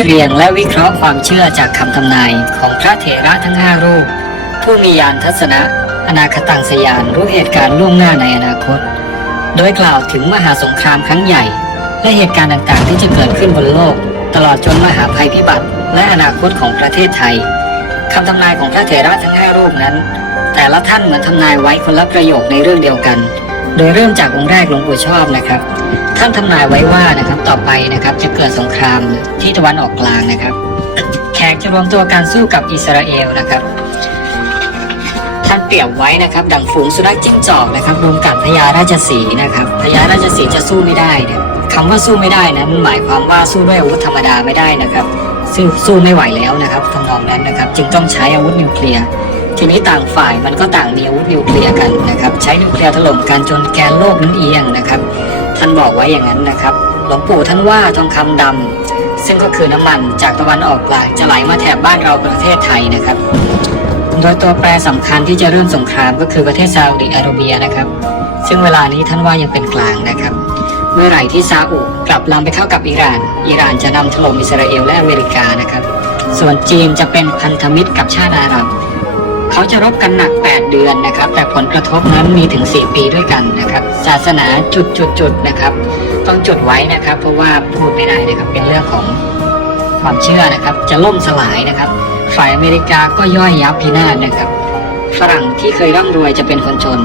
เรียงและวิเคราะห์ความเชื่อจากคำทำนายของพระเถระทั้งห้ารูป ผู้มียานทัศนะ อนาคตังสยานรู้เหตุการณ์ล่วงหน้าในอนาคต โดยกล่าวถึงมหาสงครามครั้งใหญ่ และเหตุการณ์ต่างๆ ที่จะเกิดขึ้นบนโลก ตลอดจนมหาภัยพิบัติและอนาคตของประเทศไทยคำทำนายของพระเถระทั้งห้ารูปนั้น แต่ละท่านเหมือนทำนายไว้คนละประโยคในเรื่องเดียวกัน โดยเริ่มจากองค์แรกหลวงปู่ชอบนะครับ ท่านทำนายไว้ว่านะครับต่อไปนะครับจะเกิดสงครามที่ตะวันออกกลางนะครับ แขกจะรวมตัวการสู้กับอิสราเอลนะครับท่านเปรียบไว้นะครับดังฝูงสุนัขจิ้งจอกนะครับรวมกับพญาราชสีนะครับพญาราชสีจะสู้ไม่ได้เนี่ยคำว่าสู้ไม่ได้นั้นหมายความว่าสู้ด้วยอาวุธธรรมดาไม่ได้นะครับซึ่งสู้ไม่ไหวแล้วนะครับทำนองนั้นนะครับ จึงต้องใช้อาวุธนิวเคลียร์ ทีนี้ต่างฝ่ายมันก็ต่างมีอาวุธนิวเคลียร์กันนะครับใช้นิวเคลียร์ถล่มกันจนแกนโลกนั้นเอียงนะครับ ท่านบอกไว้อย่างนั้นนะครับหลวงปู่ท่านว่าทองคำดำซึ่งก็คือน้ำมันจากตะวันออกกลางจะไหลมาแถบบ้านเราประเทศไทยนะครับ โดยตัวแปรสำคัญที่จะเริ่มสงครามก็คือประเทศซาอุดิอาระเบียนะครับ ซึ่งเวลานี้ท่านว่ายังเป็นกลางนะครับเมื่อไหร่ที่ซาอุกลับลำไปเข้ากับอิหร่าน อิหร่านจะนำถล่มอิสราเอลและอเมริกานะครับ ส่วนจีนจะเป็นพันธมิตรกับชาติอาหรับ เขาจะรบกันหนัก 8 เดือนนะครับ แต่ผลกระทบนั้นมีถึง 4 ปีด้วยกันนะครับ ศาสนาจุดจุดจุดนะครับ ต้องจดไว้นะครับ เพราะว่าพูดไม่ได้นะครับ เป็นเรื่องของความเชื่อนะครับ จะล่มสลายนะครับ ฝ่ายอเมริกาก็ย่อยยับพินาศนะครับ ฝรั่งที่เคยร่ำรวยจะเป็นคนจน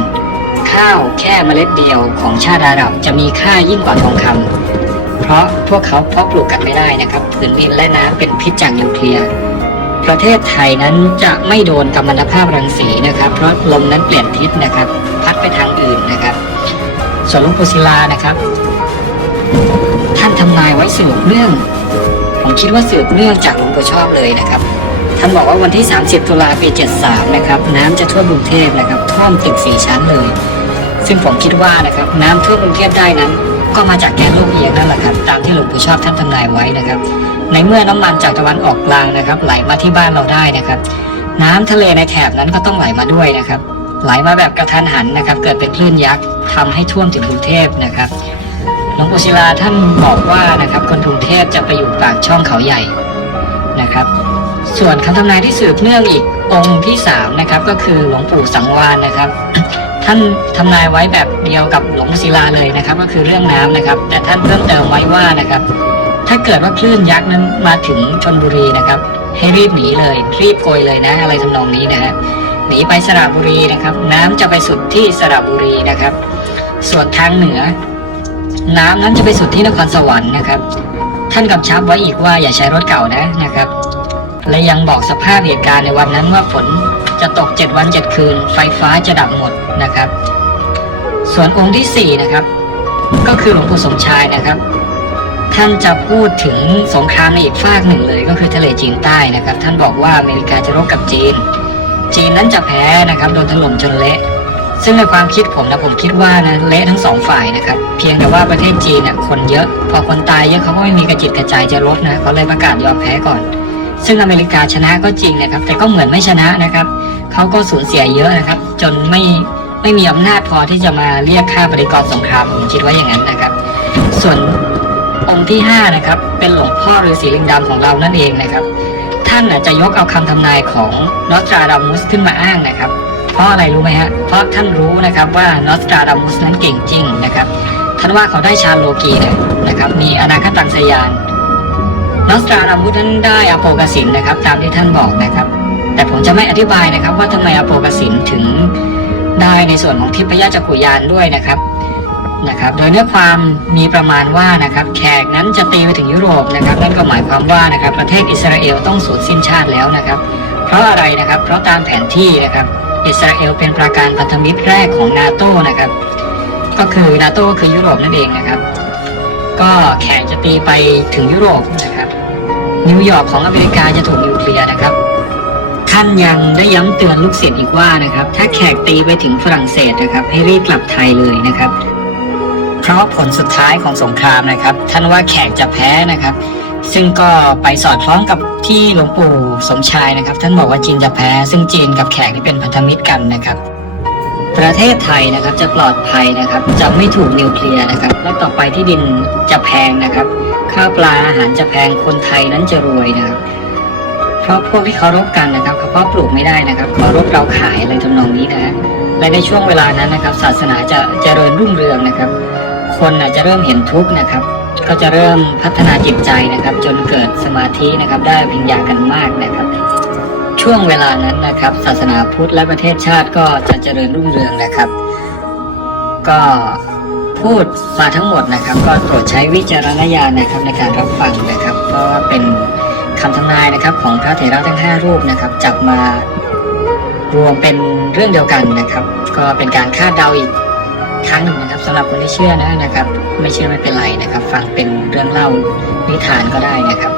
ข้าวแค่เมล็ดเดียวของชาติอาหรับจะมีค่ายิ่งกว่าทองคำเพราะพวกเขาเพาะปลูกกันไม่ได้นะครับผืนดินและน้ำเป็นพิษจากนิวเคลียร์ ประเทศไทยนั้นจะไม่โดนกัมมันตภาพรังสีนะครับ เพราะลมนั้นเปลี่ยนทิศนะครับ พัดไปทางอื่นนะครับ ส่วนหลุงปู่ศิลานะครับ ท่านทำนายไว้สืบเรื่อง ผมคิดว่าสืบเรื่องจากหลวงปู่ชอบเลยนะครับ ท่านบอกว่าวันที่ 30 ตุลาปี 73 นะครับ น้ำจะท่วมกรุงเทพนะครับ ท่วมตึกสี่ชั้นเลย ซึ่งผมคิดว่านะครับน้ำท่วมกรุงเทพได้นั้น ก็มาจากแกนโลกเอียงนั่นแหละครับ ตามที่หลวงปู่ชอบท่านทำนายไว้นะครับ ในเมื่อน้ำมันจากตะวันออกกลางนะครับ ไหลมาที่บ้านเราได้นะครับ น้ำทะเลในแถบนั้นก็ต้องไหลมาด้วยนะครับ ไหลมาแบบกระทันหันนะครับ เกิดเป็นคลื่นยักษ์ทำให้ท่วมถึงกรุงเทพนะครับหลวงปู่ศิลาท่านบอกว่านะครับ คนกรุงเทพจะไปอยู่ปากช่องเขาใหญ่นะครับ ส่วนคำทำนายที่สืบเนื่องอีกองค์ที่สามนะครับก็คือหลวงปู่สังวานนะครับท่านทำนายไว้แบบเดียวกับหลวงปู่ศิลาเลยนะครับ ก็คือเรื่องน้ำนะครับ แต่ท่านเพิ่มเติมไว้ว่านะครับาเกิดว่าคลื่นยักษ์นั้นมาถึงชนบุรีนะครับ ให้รีบหนีเลย รีบโกยเลยนะ อะไรทำนองนี้นะฮะหนีไปสระบุรีนะครับ น้ำจะไปสุดที่สระบุรีนะครับ ส่วนทางเหนือ น้ำนั้นจะไปสุดที่นครสวรรค์นะครับ ท่านกำชับไว้อีกว่าอย่าใช้รถเก่านะนะครับ และยังบอกสภาพเหตุการณ์ในวันนั้นว่าฝนจะตก7วัน7คืน ไฟฟ้าจะดับหมดนะครับ ส่วนองค์ที่4นะครับ ก็คือหลวงปู่สมชายนะครับ ท่านจะพูดถึงสงครามในอีกฝากหนึ่งเลย ก็คือทะเลจีนใต้นะครับ ท่านบอกว่าอเมริกาจะรบกับจีน จีนนั้นจะแพ้นะครับโดนถล่มจนเละซึ่งในความคิดผมนะผมคิดว่านะเละทั้งสองฝ่ายนะครับเพียงแต่ว่าประเทศจีนน่ะคนเยอะ พอคนตายเยอะเขาก็ไม่มีกระจิตกระใจจะลบนะเขาเลยประกาศยอมแพ้ก่อน ซึ่งอเมริกาชนะก็จริงนะครับ แต่ก็เหมือนไม่ชนะนะครับเขาก็สูญเสียเยอะนะครับ จนไม่ไม่มีอำนาจพอที่จะมาเรียกค่าปฏิกรสงครามผมคิดว่าอย่างนั้นนะครับ ส่วน องค์ที่ห้านะครับเป็นหลวงพ่อฤาษีลิงดำของเรานั่นเองนะครับ ท่านจะยกเอาคำทำนายของนอสตราดามุสขึ้นมาอ้างนะครับ เพราะอะไรรู้ไหมฮะเพราะท่านรู้นะครับว่านอสตราดามุสนั้นเก่งจริงนะครับ ท่านว่าเขาได้ชาโลกีนะครับมีอนาคตังสยานนอสตราดามุสนั้นได้อโปกสินนะครับ ตามที่ท่านบอกนะครับ แต่ผมจะไม่อธิบายนะครับ ว่าทำไมอโปกสินถึงได้ในส่วนของทิพยจักขุยานด้วยนะครับ นะครับ โดยเนื้อความมีประมาณว่านะครับแขกนั้นจะตีไปถึงยุโรปนะครับนั่นก็หมายความว่านะครับประเทศอิสราเอลต้องสูญสิ้นชาติแล้วนะครับ เพราะอะไรนะครับ เพราะตามแผนที่นะครับอิสราเอลเป็นปราการพันธมิตรแรกของนาโตนะครับ ก็คือนาโตก็คือยุโรปนั่นเองนะครับ ก็แขกจะตีไปถึงยุโรปนะครับนิวยอร์กของอเมริกาจะถูกนิวเคลียร์นะครับท่านยังได้ย้ำเตือนลูกศิษย์อีกว่านะครับ ถ้าแขกตีไปถึงฝรั่งเศสนะครับ ให้รีบกลับไทยเลยนะครับ เพราะผลสุดท้ายของสงครามนะครับ ท่านว่าแขกจะแพ้นะครับ ซึ่งก็ไปสอดคล้องกับที่หลวงปู่สมชายนะครับ ท่านบอกว่าจีนจะแพ้ ซึ่งจีนกับแขกนี่เป็นพันธมิตรกันนะครับ ประเทศไทยนะครับจะปลอดภัยนะครับ จะไม่ถูกนิวเคลียร์นะครับ และต่อไปที่ดินจะแพงนะครับ ข้าวปลาอาหารจะแพงคนไทยนั้นจะรวยนะครับเพราะพวกที่เคารพกันนะครับเขาเพาปลูกไม่ได้นะครับเคารพเราขายอะไรทำนองนี้นะฮะและในช่วงเวลานั้นนะครับ ศาสนาจะเจริญรุ่งเรืองนะครับ คนน่ะจะเริ่มเห็นทุกข์นะครับ ก็จะเริ่มพัฒนาจิตใจนะครับ จนเกิดสมาธินะครับ ได้วิญญากันมากนะครับ ช่วงเวลานั้นนะครับ ศาสนาพุทธและประเทศชาติก็จะเจริญรุ่งเรืองนะครับ ก็พูดมาทั้งหมดนะครับ ก็โปรดใช้วิจารณญาณนะครับในการรับฟังนะครับ เพราะว่าเป็นคำทำนายนะครับ ของพระเถระทั้งห้ารูปนะครับ จับมารวมเป็นเรื่องเดียวกันนะครับ ก็เป็นการคาดเดาอีก ครั้งหนึ่งนะครับสำหรับคนที่เชื่อนะนะครับ ไม่เชื่อไม่เป็นไรนะครับ ฟังเป็นเรื่องเล่านิทานก็ได้นะครับ